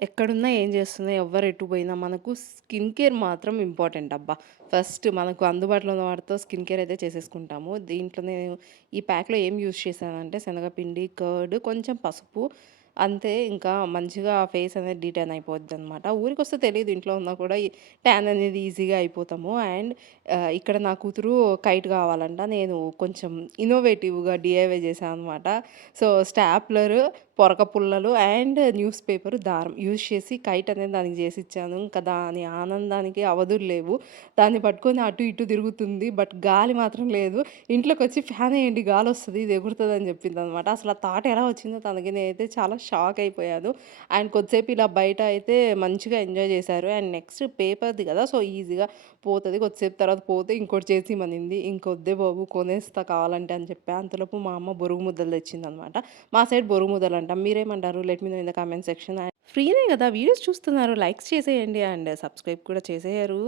ఎక్కడున్నా, ఏం చేస్తున్నా, ఎవ్వరు ఎటు పోయినా మనకు స్కిన్ కేర్ మాత్రం ఇంపార్టెంట్ అబ్బా! ఫస్ట్ మనకు అందుబాటులో ఉన్న వాటితో స్కిన్ కేర్ అయితే చేసేసుకుంటాము. దీంట్లో నేను ఈ ప్యాక్‌లో ఏం యూజ్ చేశానంటే శనగపిండి, కర్డ్, కొంచెం పసుపు అంతే. ఇంకా మంచిగా ఫేస్ అనేది డీటాన్ అయిపోద్దనమాట. ఊరికొస్తే తెలీదు ఇంట్లో ఉన్నా కూడా ఈ ట్యాన్ అనేది ఈజీగా అయిపోతాము. అండ్ ఇక్కడ నా కూతురు కైట్ కావాలంట. నేను కొంచెం ఇన్నోవేటివ్‌గా డీఐవై చేశా అనమాట. సో, స్టాప్లర్, పొరక పుల్లలు అండ్ న్యూస్ పేపరు, దారం యూజ్ చేసి కైట్ అనేది దానికి జేసిచ్చాను. ఇంకా దాని ఆనందానికి అవధులు లేవు. దాన్ని పట్టుకొని అటు ఇటు తిరుగుతుంది. బట్ గాలి మాత్రం లేదు. ఇంట్లోకొచ్చి ఫ్యానేయండి గాలొస్తది, ఇది ఎగురుతదని జెప్పిందనమాట. అసలు ఆ థాట్ ఎలా వచ్చిందో తనకి, నేనైతే చాలా షాక్ అయిపోయాను. అండ్ కొద్దిసేపు ఇలా బయట అయితే మంచిగా ఎంజాయ్ చేశారు. అండ్ నెక్స్ట్ పేపర్‌ది గదా! సో, ఈజీగా పోతది. కొద్దిసేపు తర్వాత పోతే ఇంకోటి చేసిమనింది. ఇంకొద్దే బాబు కొనేస్తా కావాలంటే అని చెప్పా. అంతలోపు మా అమ్మ బొరుగు ముద్దలు తెచ్చిందనమాట. మా సైడ్ బొరుగు ముద్దలంటాం. మీరేమంటారు? Let me know in the comment section. ఫ్రీనే గదా! వీడియోస్ చూస్తున్నారు. లైక్స్ చేసేయండి అండ్ సబ్స్క్రైబ్ కూడా చేసేయరు.